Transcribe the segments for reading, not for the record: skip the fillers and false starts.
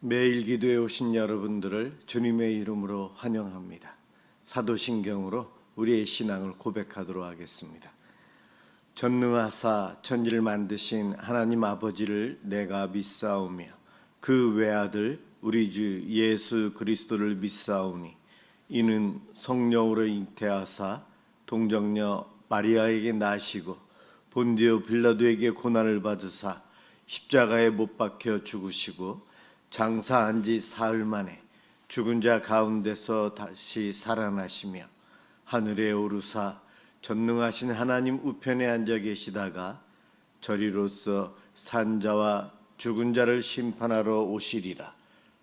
매일 기도에 오신 여러분들을 주님의 이름으로 환영합니다. 사도신경으로 우리의 신앙을 고백하도록 하겠습니다. 전능하사 천지를 만드신 하나님 아버지를 내가 믿사오며 그 외아들 우리 주 예수 그리스도를 믿사오니 이는 성령으로 잉태하사 동정녀 마리아에게 나시고 본디오 빌라도에게 고난을 받으사 십자가에 못 박혀 죽으시고 장사한 지 사흘 만에 죽은 자 가운데서 다시 살아나시며 하늘에 오르사 전능하신 하나님 우편에 앉아 계시다가 저리로서 산자와 죽은 자를 심판하러 오시리라.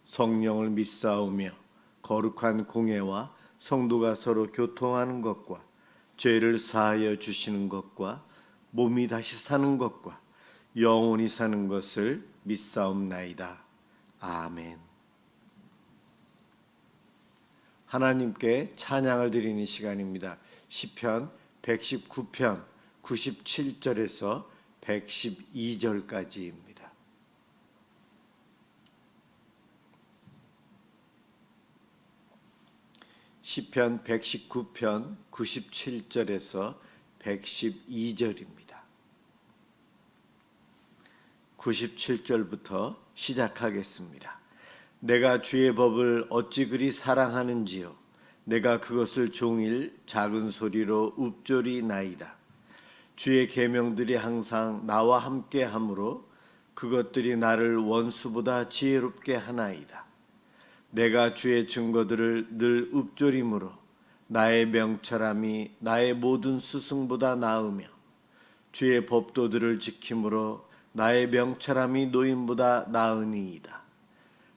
성령을 믿사오며 거룩한 공회와 성도가 서로 교통하는 것과 죄를 사하여 주시는 것과 몸이 다시 사는 것과 영원히 사는 것을 믿사옵나이다. 아멘. 하나님께 찬양을 드리는 시간입니다. 시편 119편 97절에서 112절까지입니다. 시편 119편 97절에서 112절입니다. 97절부터 시작하겠습니다. 내가 주의 법을 어찌 그리 사랑하는지요. 내가 그것을 종일 작은 소리로 읊조리나이다. 주의 계명들이 항상 나와 함께 하므로 그것들이 나를 원수보다 지혜롭게 하나이다. 내가 주의 증거들을 늘 읊조림으로 나의 명철함이 나의 모든 스승보다 나으며 주의 법도들을 지킴으로 나의 명철함이 노인보다 나으니이다.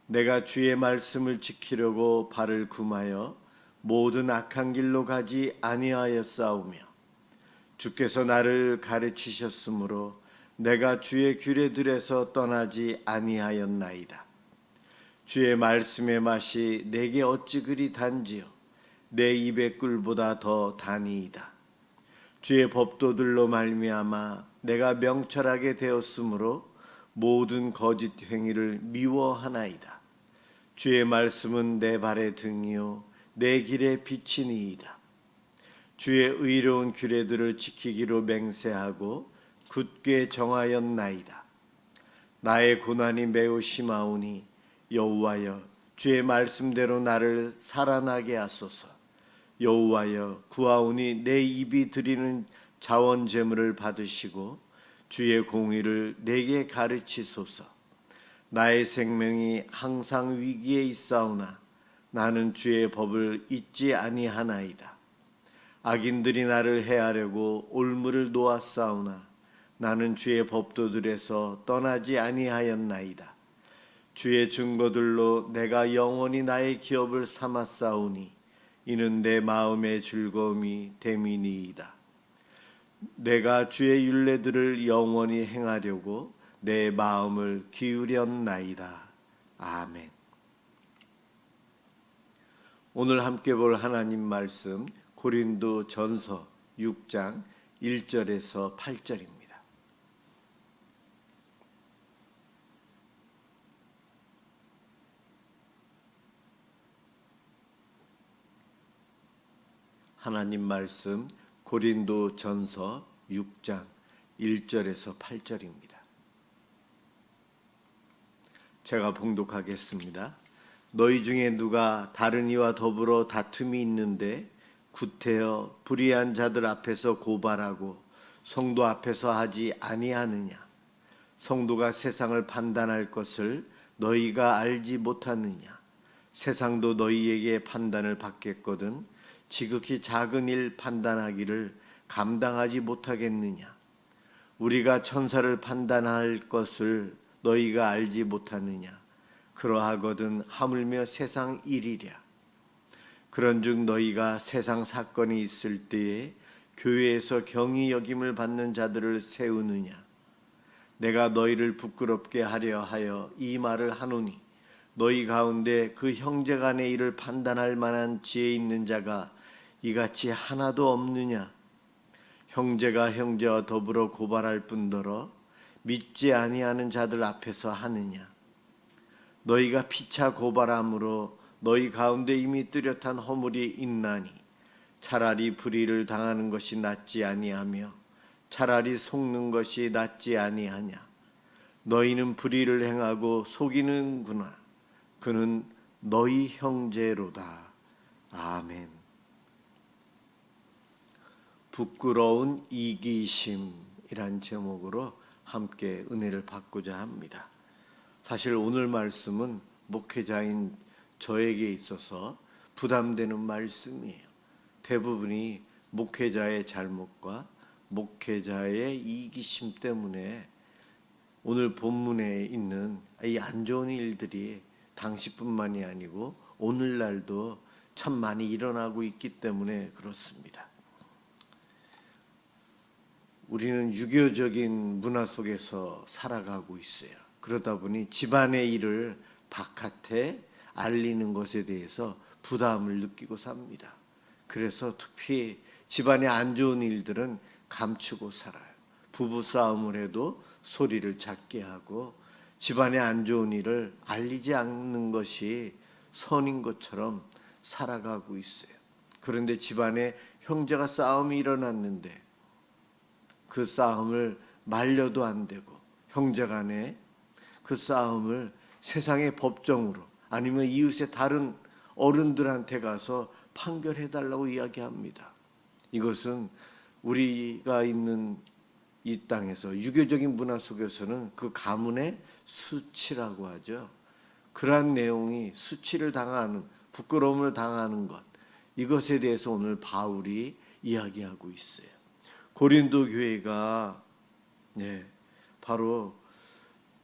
내가 주의 말씀을 지키려고 발을 금하여 모든 악한 길로 가지 아니하였사오며 주께서 나를 가르치셨으므로 내가 주의 규례들에서 떠나지 아니하였나이다. 주의 말씀의 맛이 내게 어찌 그리 단지요. 내 입의 꿀보다 더 다니이다. 주의 법도들로 말미암아 내가 명철하게 되었으므로 모든 거짓 행위를 미워하나이다. 주의 말씀은 내 발의 등이요 내 길의 빛이니이다. 주의 의로운 규례들을 지키기로 맹세하고 굳게 정하였나이다. 나의 고난이 매우 심하오니 여호와여 주의 말씀대로 나를 살아나게 하소서. 여호와여 구하오니 내 입이 드리는 자원 제물을 받으시고 주의 공의를 내게 가르치소서. 나의 생명이 항상 위기에 있사오나 나는 주의 법을 잊지 아니하나이다. 악인들이 나를 해하려고 올무를 놓았사오나 나는 주의 법도들에서 떠나지 아니하였나이다. 주의 증거들로 내가 영원히 나의 기업을 삼았사오니 이는 내 마음의 즐거움이 됨이니이다. 내가 주의 율례들을 영원히 행하려고 내 마음을 기울였나이다. 아멘. 오늘 함께 볼 하나님 말씀 고린도 전서 6장 1절에서 8절입니다. 하나님 말씀 고린도 전서 6장 1절에서 8절입니다. 제가 봉독하겠습니다. 너희 중에 누가 다른 이와 더불어 다툼이 있는데 구태여 불의한 자들 앞에서 고발하고 성도 앞에서 하지 아니하느냐? 성도가 세상을 판단할 것을 너희가 알지 못하느냐? 세상도 너희에게 판단을 받겠거든 지극히 작은 일 판단하기를 감당하지 못하겠느냐? 우리가 천사를 판단할 것을 너희가 알지 못하느냐? 그러하거든 하물며 세상 일이랴. 그런즉 너희가 세상 사건이 있을 때에 교회에서 경히 여김을 받는 자들을 세우느냐? 내가 너희를 부끄럽게 하려 하여 이 말을 하노니 너희 가운데 그 형제 간의 일을 판단할 만한 지혜 있는 자가 이같이 하나도 없느냐? 형제가 형제와 더불어 고발할 뿐더러 믿지 아니하는 자들 앞에서 하느냐? 너희가 피차 고발함으로 너희 가운데 이미 뚜렷한 허물이 있나니 차라리 불의를 당하는 것이 낫지 아니하며 차라리 속는 것이 낫지 아니하냐. 너희는 불의를 행하고 속이는구나. 그는 너희 형제로다. 아멘. 부끄러운 이기심이란 제목으로 함께 은혜를 받고자 합니다. 사실 오늘 말씀은 목회자인 저에게 있어서 부담되는 말씀이에요. 대부분이 목회자의 잘못과 목회자의 이기심 때문에 오늘 본문에 있는 이 안 좋은 일들이 당시뿐만이 아니고 오늘날도 참 많이 일어나고 있기 때문에 그렇습니다. 우리는 유교적인 문화 속에서 살아가고 있어요. 그러다 보니 집안의 일을 바깥에 알리는 것에 대해서 부담을 느끼고 삽니다. 그래서 특히 집안에 안 좋은 일들은 감추고 살아요. 부부싸움을 해도 소리를 작게 하고 집안에 안 좋은 일을 알리지 않는 것이 선인 것처럼 살아가고 있어요. 그런데 집안에 형제가 싸움이 일어났는데 그 싸움을 말려도 안 되고 형제간에 그 싸움을 세상의 법정으로 아니면 이웃의 다른 어른들한테 가서 판결해달라고 이야기합니다. 이것은 우리가 있는 이 땅에서 유교적인 문화 속에서는 그 가문의 수치라고 하죠. 그러한 내용이 수치를 당하는, 부끄러움을 당하는 것, 이것에 대해서 오늘 바울이 이야기하고 있어요. 고린도 교회가 바로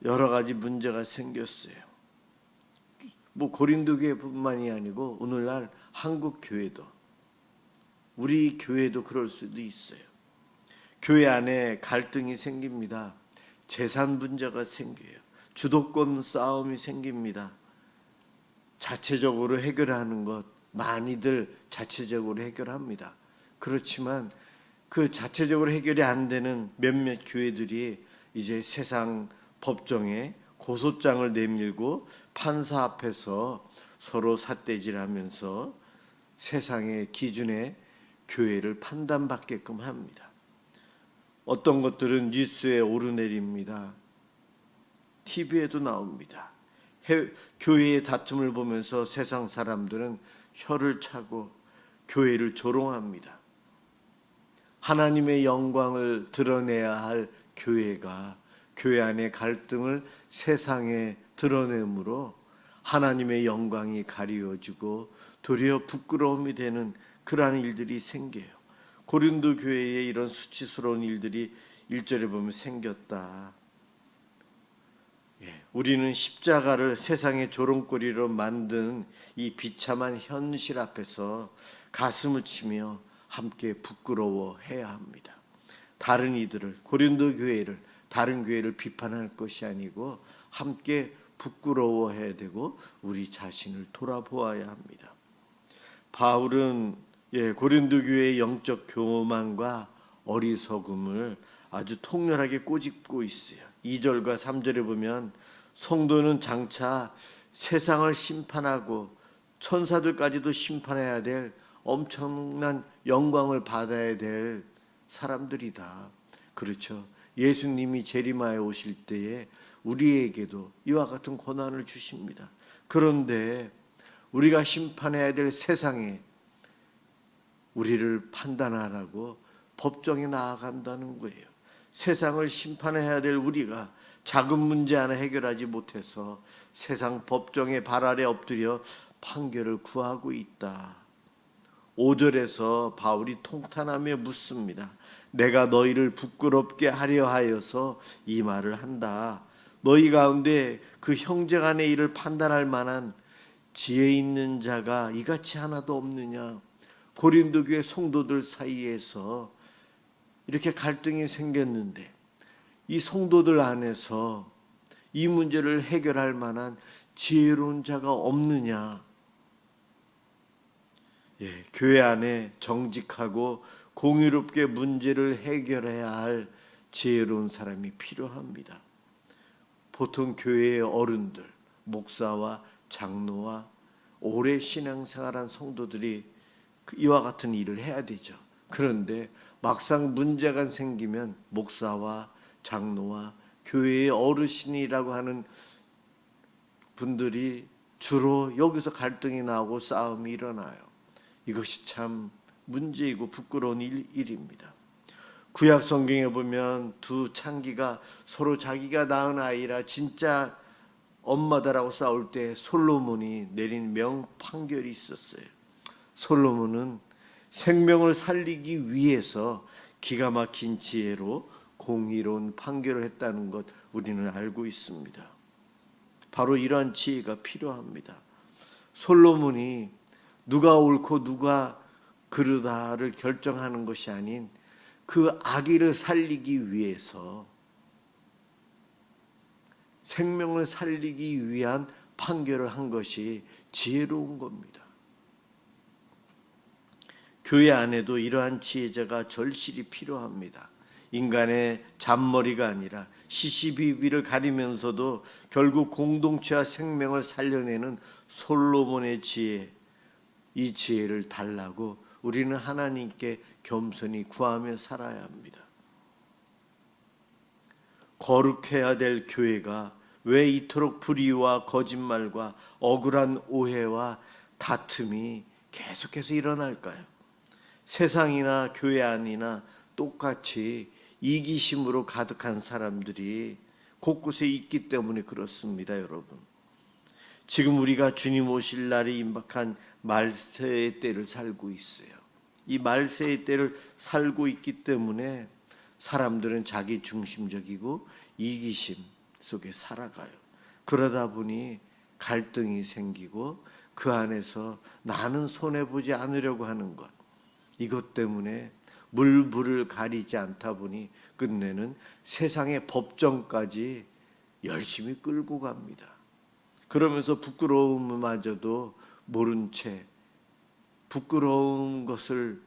여러 가지 문제가 생겼어요. 뭐 고린도 교회뿐만이 아니고 오늘날 한국 교회도, 우리 교회도 그럴 수도 있어요. 교회 안에 갈등이 생깁니다. 재산 문제가 생겨요. 주도권 싸움이 생깁니다. 자체적으로 해결하는 것 많이들 자체적으로 해결합니다. 그렇지만 그 자체적으로 해결이 안 되는 몇몇 교회들이 이제 세상 법정에 고소장을 내밀고 판사 앞에서 서로 삿대질하면서 세상의 기준에 교회를 판단받게끔 합니다. 어떤 것들은 뉴스에 오르내립니다. TV에도 나옵니다. 교회의 다툼을 보면서 세상 사람들은 혀를 차고 교회를 조롱합니다. 하나님의 영광을 드러내야 할 교회가 교회 안의 갈등을 세상에 드러내므로 하나님의 영광이 가리워지고 도리어 부끄러움이 되는 그러한 일들이 생겨요. 고린도 교회에 이런 수치스러운 일들이 1절에 보면 생겼다. 우리는 십자가를 세상의 조롱거리로 만든 이 비참한 현실 앞에서 가슴을 치며 함께 부끄러워해야 합니다. 다른 이들을, 고린도 교회를, 다른 교회를 비판할 것이 아니고 함께 부끄러워해야 되고 우리 자신을 돌아보아야 합니다. 바울은 고린도 교회의 영적 교만과 어리석음을 아주 통렬하게 꼬집고 있어요. 2절과 3절에 보면 성도는 장차 세상을 심판하고 천사들까지도 심판해야 될 엄청난 영광을 받아야 될 사람들이다. 그렇죠. 예수님이 재림하여 오실 때에 우리에게도 이와 같은 고난을 주십니다. 그런데 우리가 심판해야 될 세상에 우리를 판단하라고 법정에 나아간다는 거예요. 세상을 심판해야 될 우리가 작은 문제 하나 해결하지 못해서 세상 법정의 발 아래 엎드려 판결을 구하고 있다. 5절에서 바울이 통탄하며 묻습니다. 내가 너희를 부끄럽게 하려 하여서 이 말을 한다. 너희 가운데 그 형제 간의 일을 판단할 만한 지혜 있는 자가 이같이 하나도 없느냐. 고린도 교회 성도들 사이에서 이렇게 갈등이 생겼는데 이 성도들 안에서 이 문제를 해결할 만한 지혜로운 자가 없느냐. 교회 안에 정직하고 공의롭게 문제를 해결해야 할 지혜로운 사람이 필요합니다. 보통 교회의 어른들, 목사와 장로와 오래 신앙생활한 성도들이 이와 같은 일을 해야 되죠. 그런데 막상 문제가 생기면 목사와 장로와 교회의 어르신이라고 하는 분들이 주로 여기서 갈등이 나고 싸움이 일어나요. 이것이 참 문제이고 부끄러운 일입니다. 구약 성경에 보면 두 창기가 서로 자기가 낳은 아이라 진짜 엄마다라고 싸울 때 솔로몬이 내린 명판결이 있었어요. 솔로몬은 생명을 살리기 위해서 기가 막힌 지혜로 공의로운 판결을 했다는 것 우리는 알고 있습니다. 바로 이러한 지혜가 필요합니다. 솔로몬이 누가 옳고 누가 그르다를 결정하는 것이 아닌 그 아기를 살리기 위해서 생명을 살리기 위한 판결을 한 것이 지혜로운 겁니다. 교회 안에도 이러한 지혜자가 절실히 필요합니다. 인간의 잔머리가 아니라 시시비비를 가리면서도 결국 공동체와 생명을 살려내는 솔로몬의 지혜, 이 지혜를 달라고 우리는 하나님께 겸손히 구하며 살아야 합니다. 거룩해야 될 교회가 왜 이토록 불의와 거짓말과 억울한 오해와 다툼이 계속해서 일어날까요? 세상이나 교회 안이나 똑같이 이기심으로 가득한 사람들이 곳곳에 있기 때문에 그렇습니다, 여러분. 지금 우리가 주님 오실 날이 임박한 말세의 때를 살고 있어요. 이 말세의 때를 살고 있기 때문에 사람들은 자기 중심적이고 이기심 속에 살아가요. 그러다 보니 갈등이 생기고 그 안에서 나는 손해보지 않으려고 하는 것, 이것 때문에 물불을 가리지 않다 보니 끝내는 세상의 법정까지 열심히 끌고 갑니다. 그러면서 부끄러움마저도 모른 채 부끄러운 것을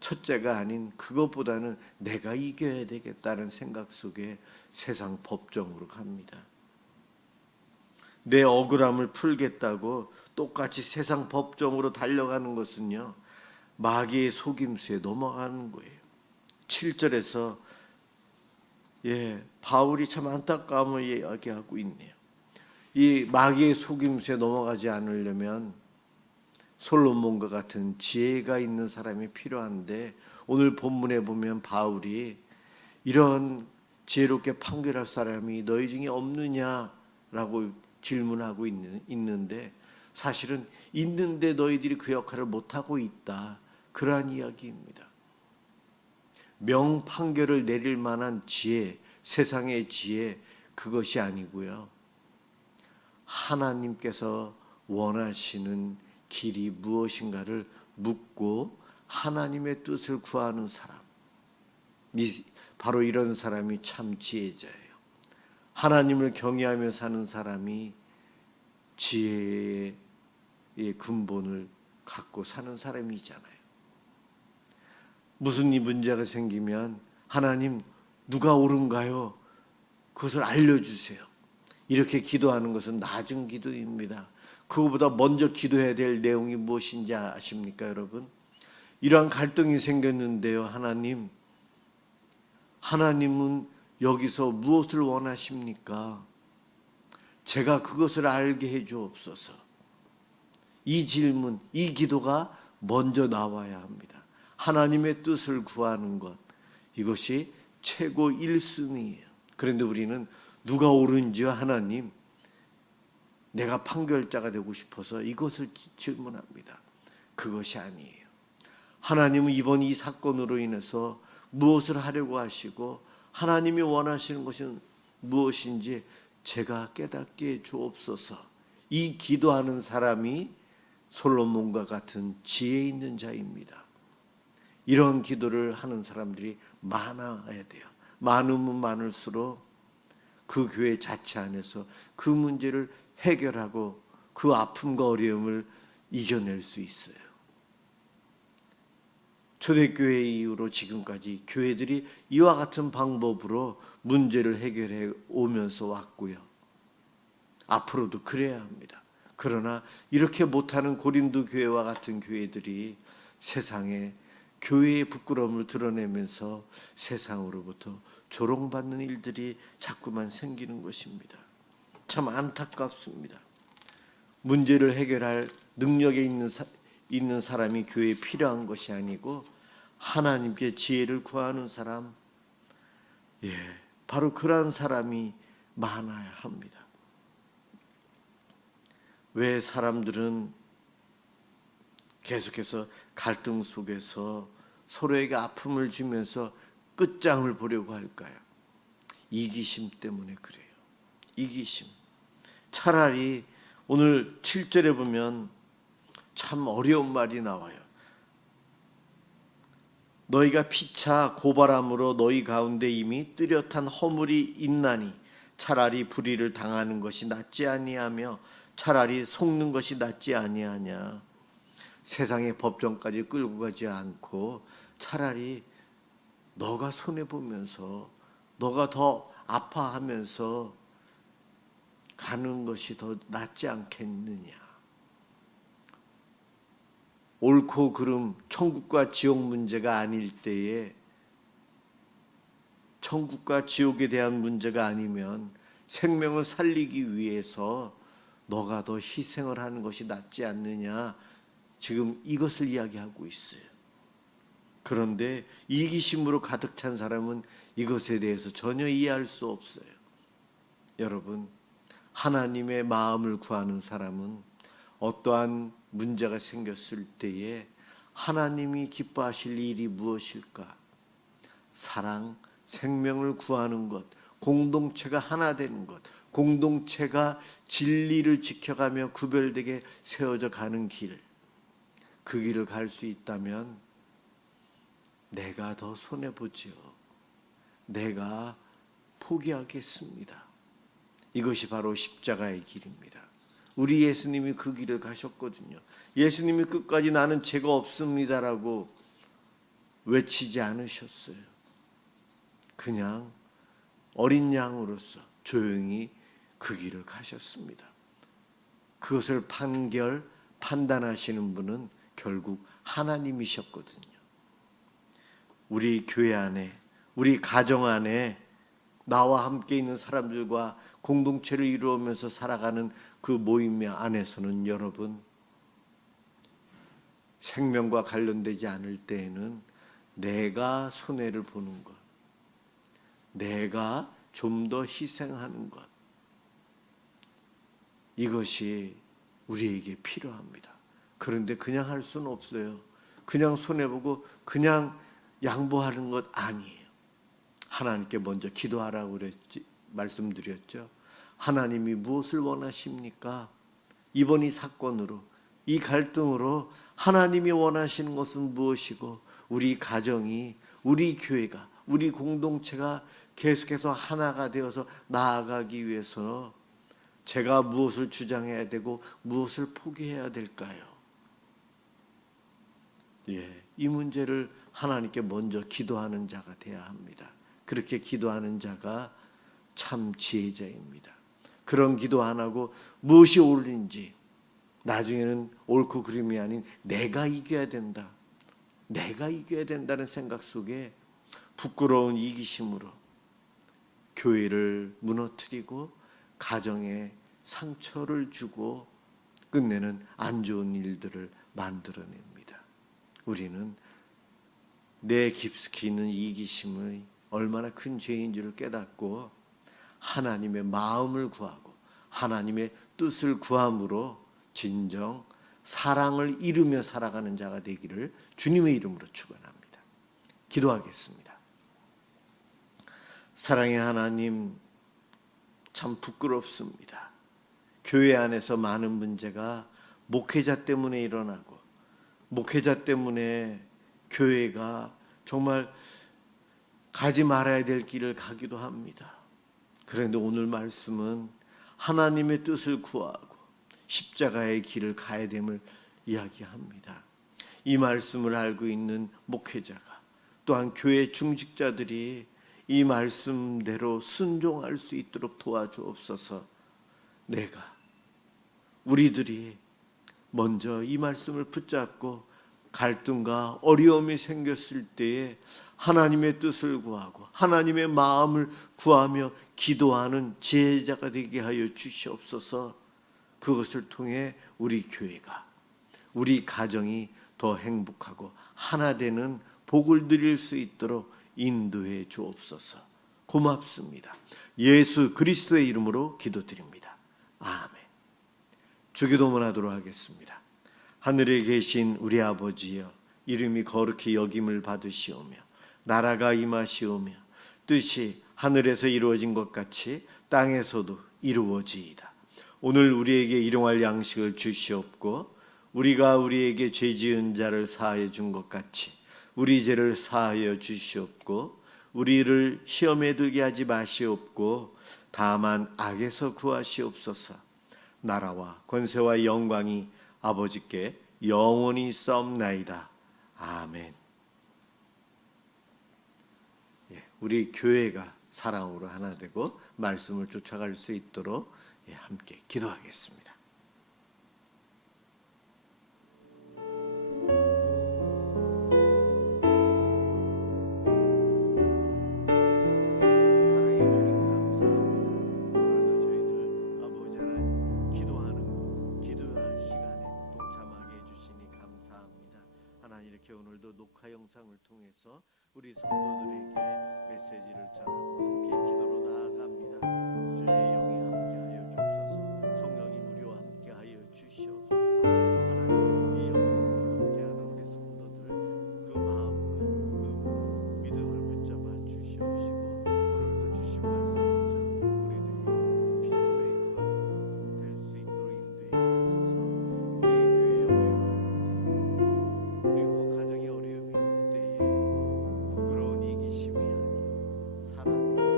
첫째가 아닌 그것보다는 내가 이겨야 되겠다는 생각 속에 세상 법정으로 갑니다. 내 억울함을 풀겠다고 똑같이 세상 법정으로 달려가는 것은요, 마귀의 속임수에 넘어가는 거예요. 7절에서 바울이 참 안타까움을 이야기하고 있네요. 이 마귀의 속임수에 넘어가지 않으려면 솔로몬과 같은 지혜가 있는 사람이 필요한데, 오늘 본문에 보면 바울이 이런 지혜롭게 판결할 사람이 너희 중에 없느냐라고 질문하고 있는데, 사실은 있는데 너희들이 그 역할을 못하고 있다, 그러한 이야기입니다. 명판결을 내릴 만한 지혜, 세상의 지혜, 그것이 아니고요, 하나님께서 원하시는 길이 무엇인가를 묻고 하나님의 뜻을 구하는 사람, 바로 이런 사람이 참 지혜자예요. 하나님을 경외하며 사는 사람이 지혜의 근본을 갖고 사는 사람이잖아요. 무슨 문제가 생기면 하나님 누가 옳은가요? 그것을 알려주세요. 이렇게 기도하는 것은 낮은 기도입니다. 그거보다 먼저 기도해야 될 내용이 무엇인지 아십니까, 여러분? 이러한 갈등이 생겼는데요, 하나님은 여기서 무엇을 원하십니까? 제가 그것을 알게 해 주옵소서. 이 질문, 이 기도가 먼저 나와야 합니다. 하나님의 뜻을 구하는 것, 이것이 최고 1순위예요. 그런데 우리는 누가 옳은지요, 하나님, 내가 판결자가 되고 싶어서 이것을 질문합니다. 그것이 아니에요. 하나님은 이번 이 사건으로 인해서 무엇을 하려고 하시고 하나님이 원하시는 것은 무엇인지 제가 깨닫게 해 주옵소서. 이 기도하는 사람이 솔로몬과 같은 지혜 있는 자입니다. 이런 기도를 하는 사람들이 많아야 돼요. 많으면 많을수록 그 교회 자체 안에서 그 문제를 해결하고 그 아픔과 어려움을 이겨낼 수 있어요. 초대교회 이후로 지금까지 교회들이 이와 같은 방법으로 문제를 해결해 오면서 왔고요. 앞으로도 그래야 합니다. 그러나 이렇게 못하는 고린도 교회와 같은 교회들이 세상에 교회의 부끄러움을 드러내면서 세상으로부터 조롱받는 일들이 자꾸만 생기는 것입니다. 참 안타깝습니다. 문제를 해결할 능력에 있는 사람이 교회에 필요한 것이 아니고 하나님께 지혜를 구하는 사람, 바로 그러한 사람이 많아야 합니다. 왜 사람들은 계속해서 갈등 속에서 서로에게 아픔을 주면서 끝장을 보려고 할까요? 이기심 때문에 그래요. 이기심. 차라리 오늘 7절에 보면 참 어려운 말이 나와요. 너희가 피차 고발함으로 너희 가운데 이미 뚜렷한 허물이 있나니 차라리 불의를 당하는 것이 낫지 아니하며 차라리 속는 것이 낫지 아니하냐. 세상의 법정까지 끌고 가지 않고 차라리 너가 손해보면서 너가 더 아파하면서 가는 것이 더 낫지 않겠느냐. 옳고 그름, 천국과 지옥 문제가 아닐 때에, 천국과 지옥에 대한 문제가 아니면 생명을 살리기 위해서 너가 더 희생을 하는 것이 낫지 않느냐. 지금 이것을 이야기하고 있어요. 그런데 이기심으로 가득 찬 사람은 이것에 대해서 전혀 이해할 수 없어요. 여러분, 하나님의 마음을 구하는 사람은 어떠한 문제가 생겼을 때에 하나님이 기뻐하실 일이 무엇일까? 사랑, 생명을 구하는 것, 공동체가 하나 되는 것, 공동체가 진리를 지켜가며 구별되게 세워져 가는 길, 그 길을 갈 수 있다면 내가 더 손해보지요. 내가 포기하겠습니다. 이것이 바로 십자가의 길입니다. 우리 예수님이 그 길을 가셨거든요. 예수님이 끝까지 나는 죄가 없습니다라고 외치지 않으셨어요. 그냥 어린 양으로서 조용히 그 길을 가셨습니다. 그것을 판단하시는 분은 결국 하나님이셨거든요. 우리 교회 안에, 우리 가정 안에 나와 함께 있는 사람들과 공동체를 이루면서 살아가는 그 모임 안에서는 여러분, 생명과 관련되지 않을 때에는 내가 손해를 보는 것, 내가 좀 더 희생하는 것, 이것이 우리에게 필요합니다. 그런데 그냥 할 수는 없어요. 그냥 손해보고 그냥 양보하는 것 아니에요. 하나님께 먼저 기도하라고 말씀드렸죠. 하나님이 무엇을 원하십니까? 이번 이 사건으로, 이 갈등으로 하나님이 원하시는 것은 무엇이고, 우리 가정이, 우리 교회가, 우리 공동체가 계속해서 하나가 되어서 나아가기 위해서 제가 무엇을 주장해야 되고 무엇을 포기해야 될까요? 이 문제를 하나님께 먼저 기도하는 자가 되어야 합니다. 그렇게 기도하는 자가 참 지혜자입니다. 그런 기도 안 하고 무엇이 옳은지, 나중에는 옳고 그름이 아닌 내가 이겨야 된다, 내가 이겨야 된다는 생각 속에 부끄러운 이기심으로 교회를 무너뜨리고 가정에 상처를 주고 끝내는 안 좋은 일들을 만들어냅니다. 우리는 내 깊숙이 있는 이기심의 얼마나 큰 죄인지를 깨닫고 하나님의 마음을 구하고 하나님의 뜻을 구함으로 진정 사랑을 이루며 살아가는 자가 되기를 주님의 이름으로 축원합니다. 기도하겠습니다. 사랑의 하나님, 참 부끄럽습니다. 교회 안에서 많은 문제가 목회자 때문에 일어나고, 목회자 때문에 교회가 정말 가지 말아야 될 길을 가기도 합니다. 그런데 오늘 말씀은 하나님의 뜻을 구하고 십자가의 길을 가야 됨을 이야기합니다. 이 말씀을 알고 있는 목회자가, 또한 교회 중직자들이 이 말씀대로 순종할 수 있도록 도와주옵소서. 우리들이 먼저 이 말씀을 붙잡고 갈등과 어려움이 생겼을 때에 하나님의 뜻을 구하고 하나님의 마음을 구하며 기도하는 지혜자가 되게 하여 주시옵소서. 그것을 통해 우리 교회가, 우리 가정이 더 행복하고 하나 되는 복을 누릴 수 있도록 인도해 주옵소서. 고맙습니다. 예수 그리스도의 이름으로 기도드립니다. 아멘. 주기도문 하도록 하겠습니다. 하늘에 계신 우리 아버지여, 이름이 거룩히 여김을 받으시오며 나라가 임하시오며 뜻이 하늘에서 이루어진 것 같이 땅에서도 이루어지이다. 오늘 우리에게 일용할 양식을 주시옵고 우리가 우리에게 죄 지은 자를 사하여 준 것 같이 우리 죄를 사하여 주시옵고 우리를 시험에 들게 하지 마시옵고 다만 악에서 구하시옵소서. 나라와 권세와 영광이 아버지께 영원히 있사옵나이다. 아멘. 우리 교회가 사랑으로 하나 되고 말씀을 쫓아갈 수 있도록 함께 기도하겠습니다. 오늘도 녹화 영상을 통해서 우리 성도들에게 메시지를 전하고 함께 기도로 나아갑니다. 주의 영이 함께하여 주옵소서. 성령님 우리와 함께하여 주시옵소서. 하나님 이 영상을 함께하는 우리 성도들 그 마음과 그 믿음을 붙잡아 주시옵시고 오늘도 주신 말씀 붙잡고 우리들이 피스메이커가 될 수 있도록 인도해 주옵소서. 우리 교회의 어려움 그리고 가정의 어려움이 올 때에 부끄러운 이기심이 아닌 사랑의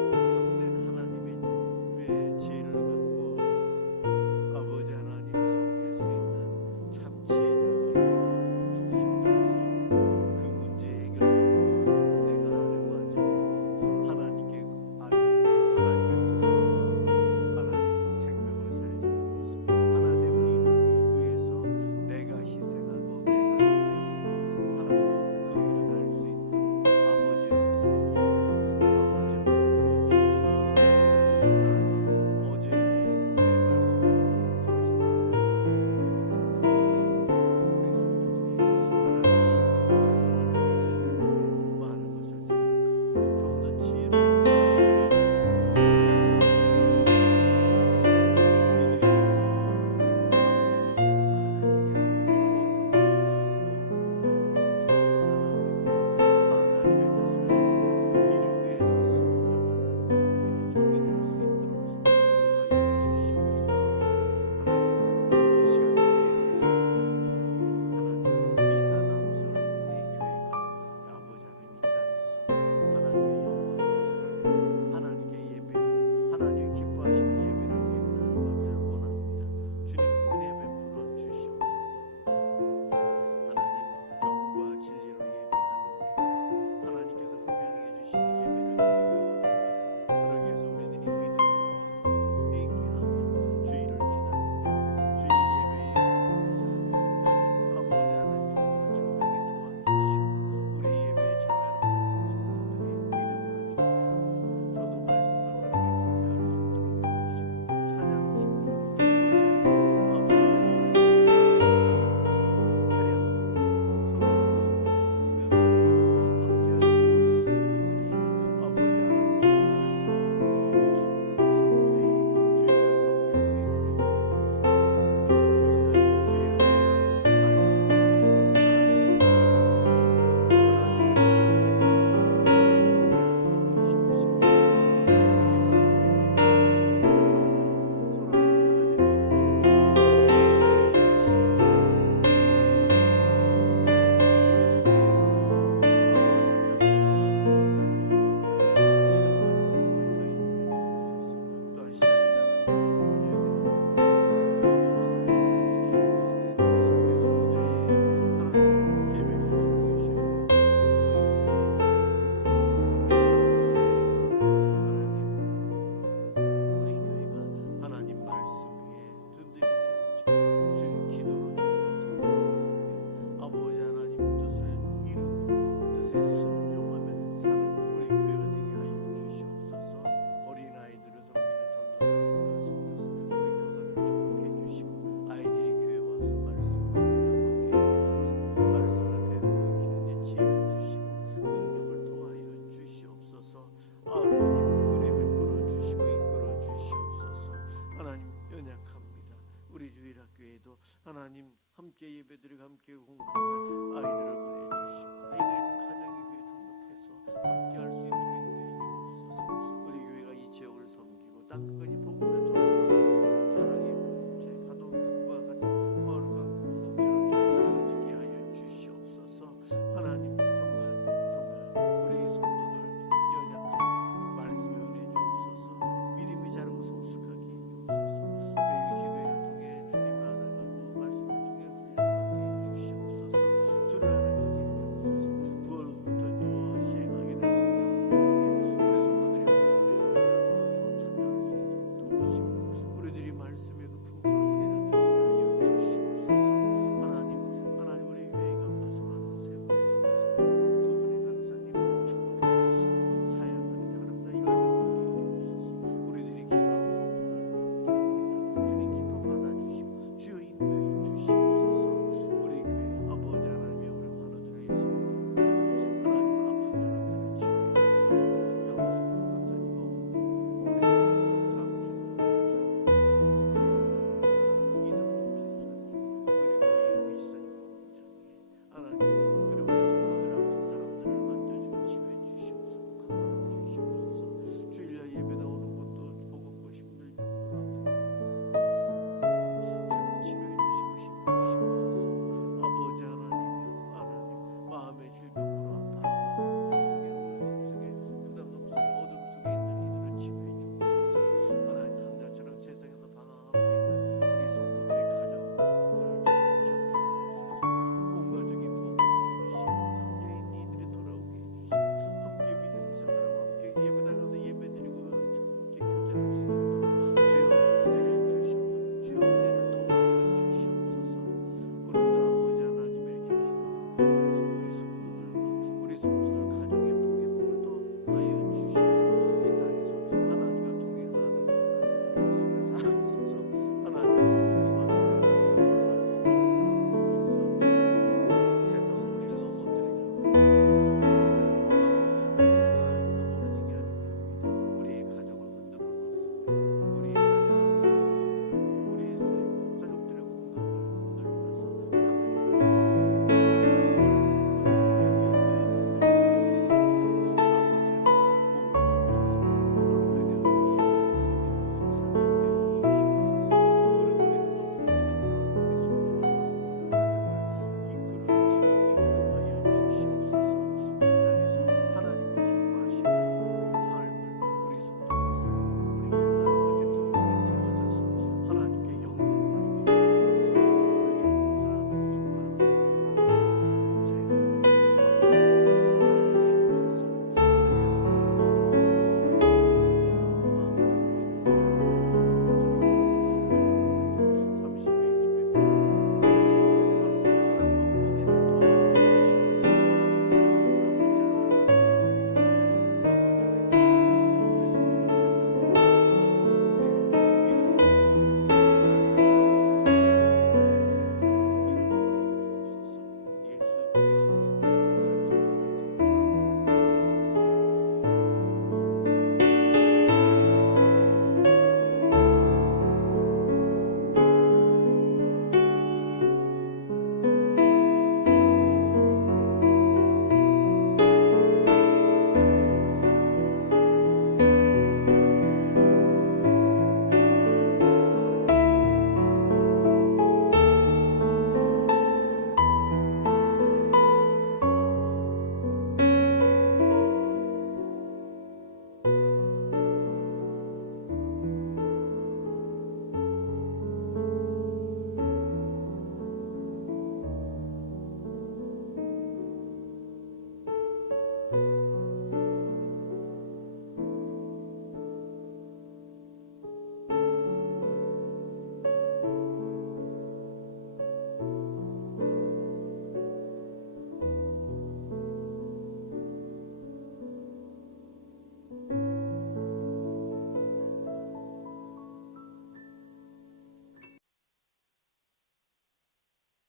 하나님 함께 예배드리고 함께 공부할 아이들을 보내주옵소서.